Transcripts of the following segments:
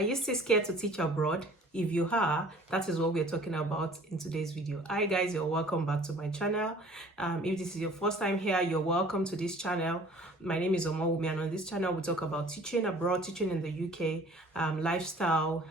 Are you still scared to teach abroad? If you are, that is what we're talking about in today's video. Hi guys, you're welcome back to my channel. If this is your first time here, you're welcome to this channel. My name is Omawumi, and on this channel we talk about teaching abroad, teaching in the UK, lifestyle.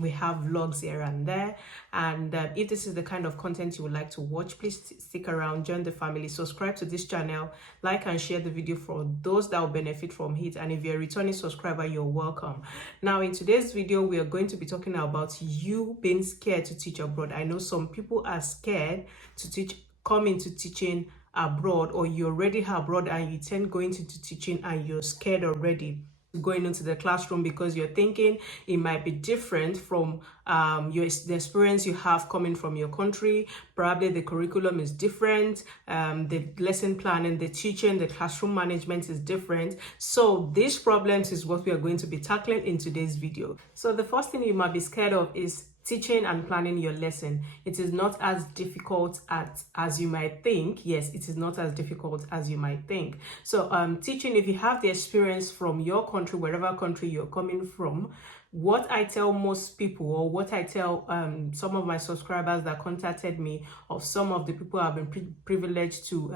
We have vlogs here and there, and if this is the kind of content you would like to watch, please stick around, join the family, subscribe to this channel, like and share the video for those that will benefit from it. And if you're a returning subscriber, you're welcome. Now in today's video, we are going to be talking about you being scared to teach abroad. I know some people are scared to come into teaching abroad, or you're already abroad and you tend going into teaching and you're scared already going into the classroom because you're thinking it might be different from the experience you have coming from your country. Probably the curriculum is different, the lesson planning, the teaching, the classroom management is different. So these problems is what we are going to be tackling in today's video. So the first thing you might be scared of is teaching and planning your lesson. It is not as difficult as you might think. Yes, it is not as difficult as you might think. So teaching, if you have the experience from your country, wherever country you're coming from, what I tell most people, or what I tell some of my subscribers that contacted me, of some of the people I've been privileged to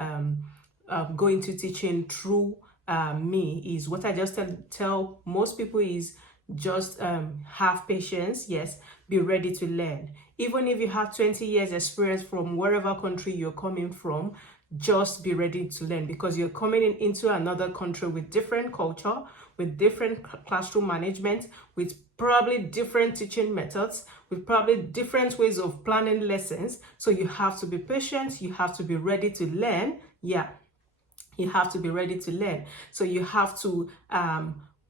go into teaching through me, is what I just tell most people is just have patience. Yes, be ready to learn. Even if you have 20 years experience from wherever country you're coming from, just be ready to learn, because you're coming into another country with different culture, with different classroom management, with probably different teaching methods, with probably different ways of planning lessons. So you have to be patient, you have to be ready to learn. Yeah, you have to be ready to learn. So you have to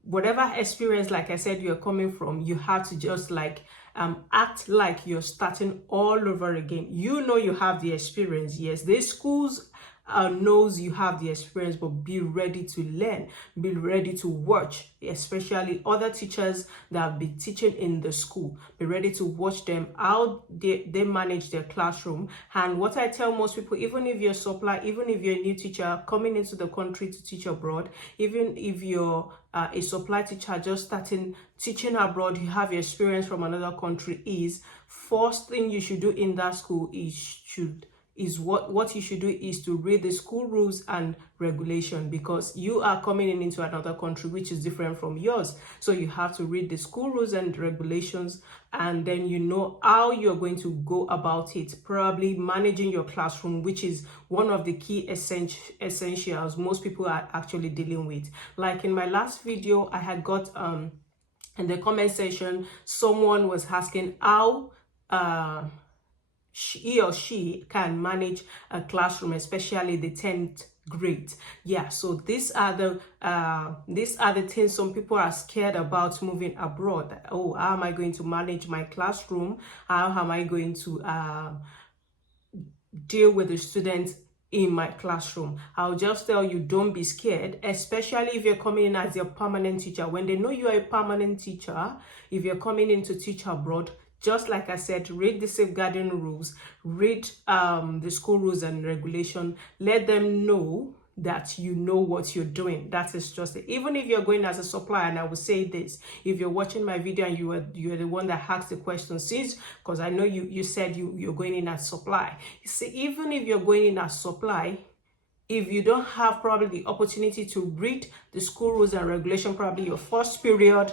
whatever experience, like I said, you're coming from, you have to just act like you're starting all over again. You know you have the experience. Yes, these schools knows you have the experience, but be ready to learn, be ready to watch, especially other teachers that have been teaching in the school. Be ready to watch them, how they manage their classroom. And what I tell most people, even if you're supply, even if you're a new teacher coming into the country to teach abroad, even if you're a supply teacher just starting teaching abroad, you have experience from another country, is first thing you should do in that school is what you should do is to read the school rules and regulation, because you are coming into another country which is different from yours. So you have to read the school rules and regulations, and then you know how you're going to go about it, probably managing your classroom, which is one of the key essentials most people are actually dealing with. Like in my last video, I had got in the comment section, someone was asking how he or she can manage a classroom, especially the 10th grade. Yeah, so these are the things some people are scared about moving abroad. Oh, how am I going to manage my classroom? How am I going to deal with the students in my classroom? I'll just tell you, don't be scared, especially if you're coming in as a permanent teacher. When they know you are a permanent teacher, if you're coming in to teach abroad, just like I said, read the safeguarding rules, read the school rules and regulation. Let them know that you know what you're doing. That is just it. Even if you're going as a supplier, and I will say this, if you're watching my video and you are the one that asked the question, since, because I know you said you're going in as supply. You see, even if you're going in as supply, if you don't have probably the opportunity to read the school rules and regulation, probably your first period,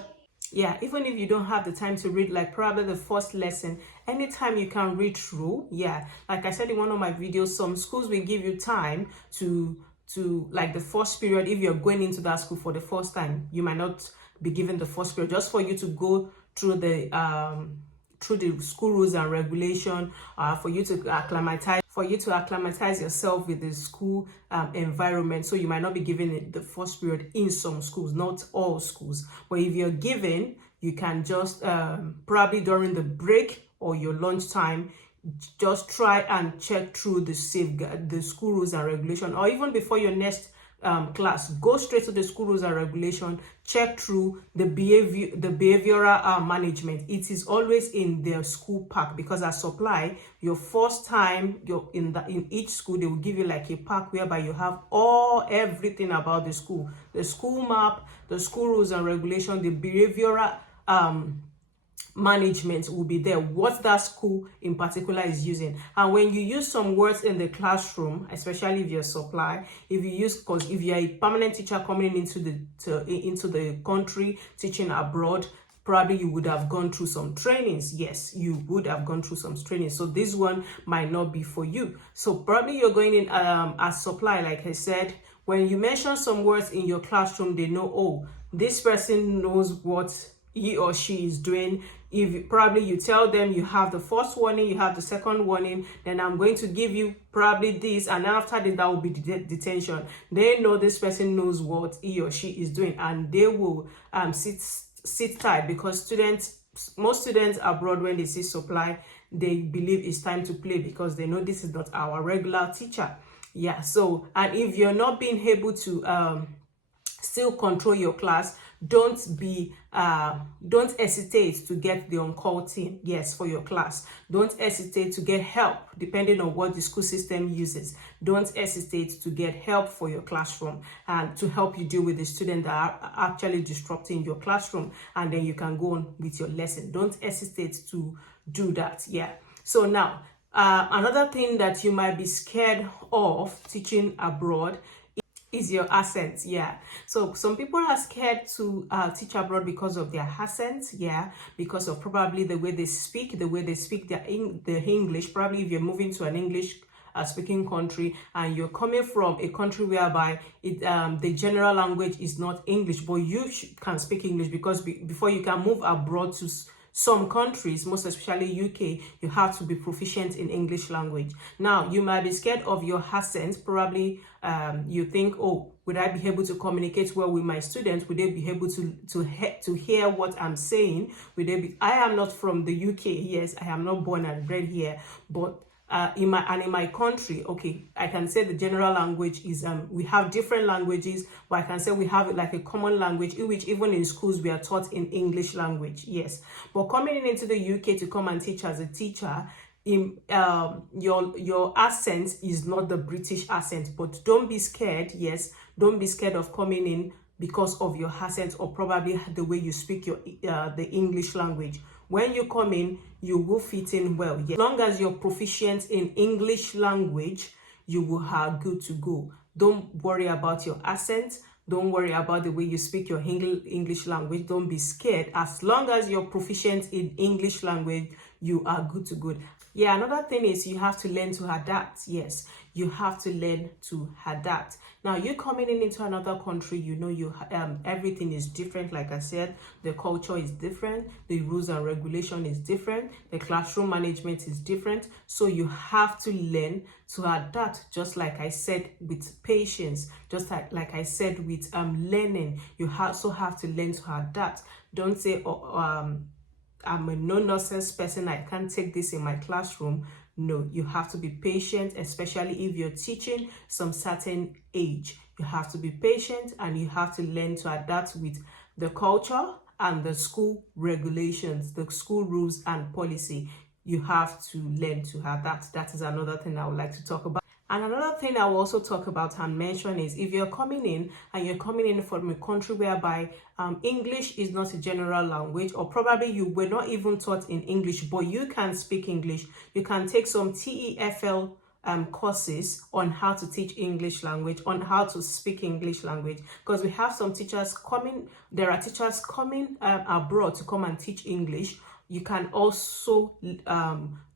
yeah, even if you don't have the time to read, like probably the first lesson, anytime you can read through. Yeah, like I said in one of my videos, some schools will give you time to like the first period. If you're going into that school for the first time, you might not be given the first period, just for you to go through the school rules and regulation, for you to acclimatize yourself with the school environment. So you might not be given it the first period in some schools, not all schools. But if you're given, you can just probably during the break or your lunch time, just try and check through the school rules and regulation, or even before your next class, go straight to the school rules and regulation, check through the behavioral management. It is always in their school pack, because as supply, your first time you're in each school, they will give you like a pack whereby you have everything about the school map, the school rules and regulation, the behavioral management will be there, what that school in particular is using. And when you use some words in the classroom, especially if you're supply, if you use, because if you're a permanent teacher coming into the country teaching abroad, probably you would have gone through some trainings. Yes, you would have gone through some trainings, so this one might not be for you. So probably you're going in as supply, like I said. When you mention some words in your classroom, they know, oh, this person knows what he or she is doing. If probably you tell them you have the first warning, you have the second warning, then I'm going to give you probably this, and after that will be detention. They know this person knows what he or she is doing, and they will sit tight, because most students abroad, when they see supply, they believe it's time to play, because they know this is not our regular teacher. Yeah, so, and if you're not being able to still control your class, don't hesitate to get the on-call team, yes, for your class. Don't hesitate to get help, depending on what the school system uses. Don't hesitate to get help for your classroom, and to help you deal with the students that are actually disrupting your classroom, and then you can go on with your lesson. Don't hesitate to do that. Yeah, so now another thing that you might be scared of teaching abroad is your accent. Yeah, so some people are scared to teach abroad because of their accent. Yeah, because of probably the way they speak the English. Probably if you're moving to an English speaking country, and you're coming from a country whereby the general language is not English, but you can speak English, because before you can move abroad to some countries, most especially UK, you have to be proficient in English language. Now, you might be scared of your accent. Probably you think, oh, would I be able to communicate well with my students? Would they be able to hear what I'm saying? Would they be? I am not from the UK. Yes, I am not born and bred here, but in my country, okay, I can say the general language is we have different languages, but I can say we have like a common language, in which even in schools we are taught in English language. Yes, but coming into the UK to come and teach as a teacher, in your accent is not the British accent. But don't be scared. Yes, don't be scared of coming in because of your accent, or probably the way you speak the English language. When you come in, you will fit in well. Yes. As long as you're proficient in English language, you will have good to go. Don't worry about your accent. Don't worry about the way you speak your English language. Don't be scared. As long as you're proficient in English language, you are good to go. Yeah, another thing is you have to learn to adapt. Yes, you have to learn to adapt. Now, you're coming into another country, you know, everything is different. Like I said, the culture is different, the rules and regulation is different, the classroom management is different. So you have to learn to adapt, just like I said with patience, just like I said with learning. You also have to learn to adapt. Don't say, oh, I'm a no-nonsense person, I can't take this in my classroom. No, you have to be patient, especially if you're teaching some certain age. You have to be patient, and you have to learn to adapt with the culture and the school regulations, the school rules and policy. You have to learn to adapt. That is another thing I would like to talk about. And another thing I will also talk about and mention is, if you're coming in and you're coming in from a country whereby English is not a general language, or probably you were not even taught in English, but you can speak English, you can take some TEFL courses on how to teach English language, on how to speak English language, because we have some teachers coming, there are teachers coming abroad to come and teach English. You can also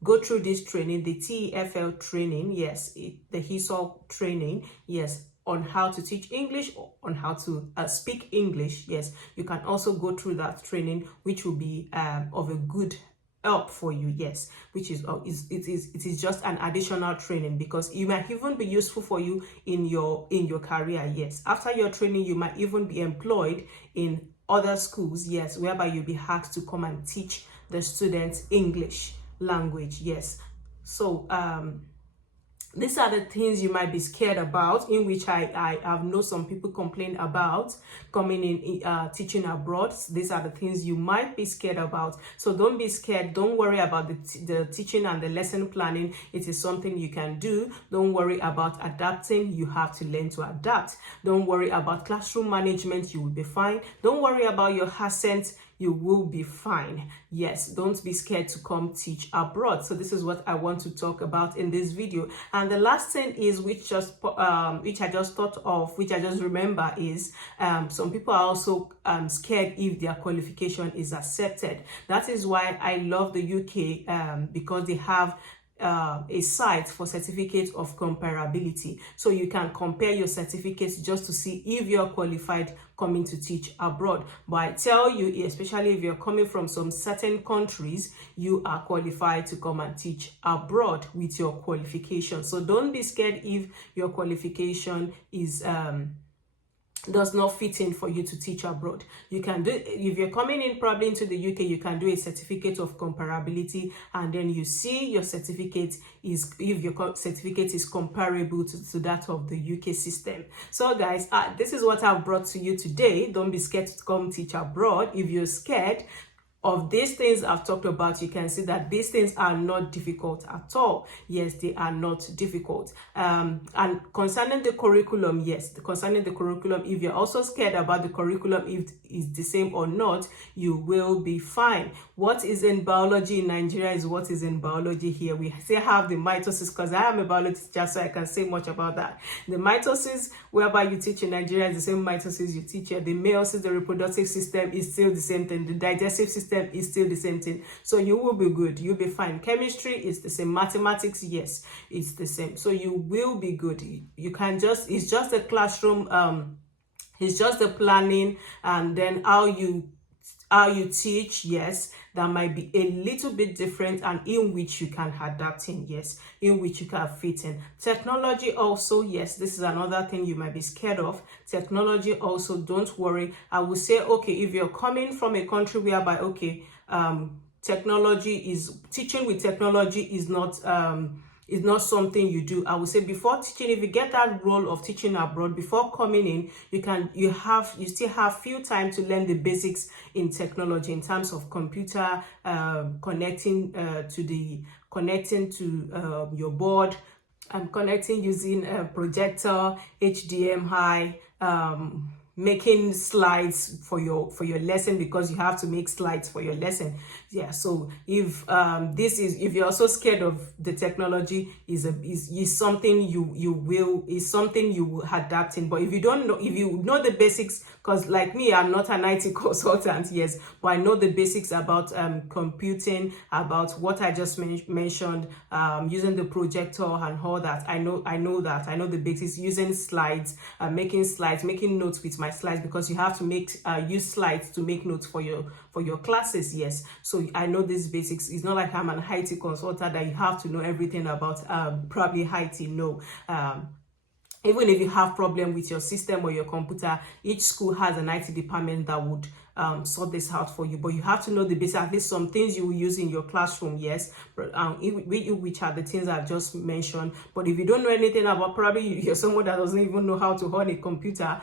go through this training, the TEFL training, yes, the HISOL training, yes, on how to teach English, on how to speak English. Yes, you can also go through that training, which will be of a good help for you. Yes, which is it is just an additional training, because it might even be useful for you in your career. Yes, after your training, you might even be employed in other schools, yes, whereby you'll be asked to come and teach the students English language. Yes, so these are the things you might be scared about, in which I have know some people complain about coming in teaching abroad. These are the things you might be scared about. So don't be scared. Don't worry about the teaching and the lesson planning. It is something you can do. Don't worry about adapting. You have to learn to adapt. Don't worry about classroom management. You will be fine. Don't worry about your accent. you will be fine. Yes, don't be scared to come teach abroad. So this is what I want to talk about in this video. And the last thing is, which I just thought of, which I just remember, is some people are also scared if their qualification is accepted. That is why I love the UK, because they have a site for certificate of comparability, so you can compare your certificates just to see if you're qualified coming to teach abroad. But I tell you, especially if you're coming from some certain countries, you are qualified to come and teach abroad with your qualification. So don't be scared if your qualification is does not fit in for you to teach abroad. You can do, if you're coming in probably into the UK, you can do a certificate of comparability, and then you see your certificate is, if your certificate is comparable to that of the UK system. So guys, this is what I've brought to you today. Don't be scared to come teach abroad. If you're scared of these things I've talked about, you can see that these things are not difficult at all. Yes, they are not difficult. And concerning the curriculum, yes, concerning the curriculum, if you're also scared about the curriculum, if it's the same or not, you will be fine. What is in biology in Nigeria is what is in biology here. We still have the mitosis, because I am a biology teacher, so I can say much about that. The mitosis whereby you teach in Nigeria is the same mitosis you teach here. The meiosis, the reproductive system, is still the same thing. The digestive system is still the same thing. So you will be good. You'll be fine. Chemistry is the same. Mathematics, yes, it's the same. So you will be good. You can just, it's just a classroom, it's just the planning, and then how you teach, yes, that might be a little bit different, and in which you can adapt in, yes, in which you can fit in. Technology also, yes, this is another thing you might be scared of. Technology also, don't worry. I will say, okay, if you're coming from a country whereby, okay, technology is, teaching with technology is not something you do. I would say before teaching, if you get that role of teaching abroad, before coming in, you still have few time to learn the basics in technology in terms of computer, connecting to your board, and connecting using a projector, HDMI, making slides for your lesson, because you have to make slides for your lesson. Yeah, so if if you're also scared of the technology, is something you will adapt in. But if you don't know, if you know the basics, because like me, I'm not an IT consultant, yes, but I know the basics about computing, about what I just mentioned, using the projector and all that. I know the basics, using slides, making notes with my slides, because you have to use slides to make notes for your classes. Yes, so I know these basics. It's not like I'm an IT consultant that you have to know everything about probably IT. No. Even if you have problem with your system or your computer, each school has an IT department that would sort this out for you. But you have to know the basics, at least some things you will use in your classroom, yes, which are the things I've just mentioned. But if you don't know anything about, probably you're someone that doesn't even know how to run a computer,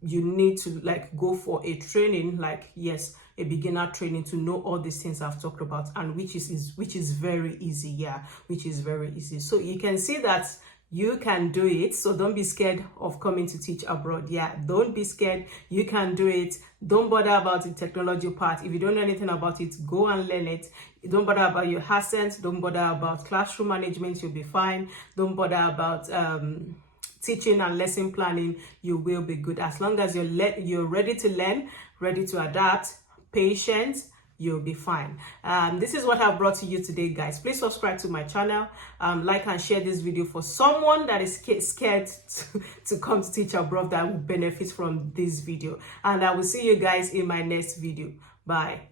you need to like go for a training, like, yes, a beginner training, to know all these things I've talked about, and which is very easy. Yeah, which is very easy. So you can see that you can do it. So don't be scared of coming to teach abroad. Yeah, don't be scared. You can do it. Don't bother about the technology part. If you don't know anything about it, go and learn it. Don't bother about your accent. Don't bother about classroom management. You'll be fine. Don't bother about teaching and lesson planning. You will be good, as long as you're ready to learn, ready to adapt, patient. You'll be fine. This is what I've brought to you today, guys. Please subscribe to my channel, like and share this video for someone that is scared to come to teach abroad, that will benefit from this video. And I will see you guys in my next video. Bye.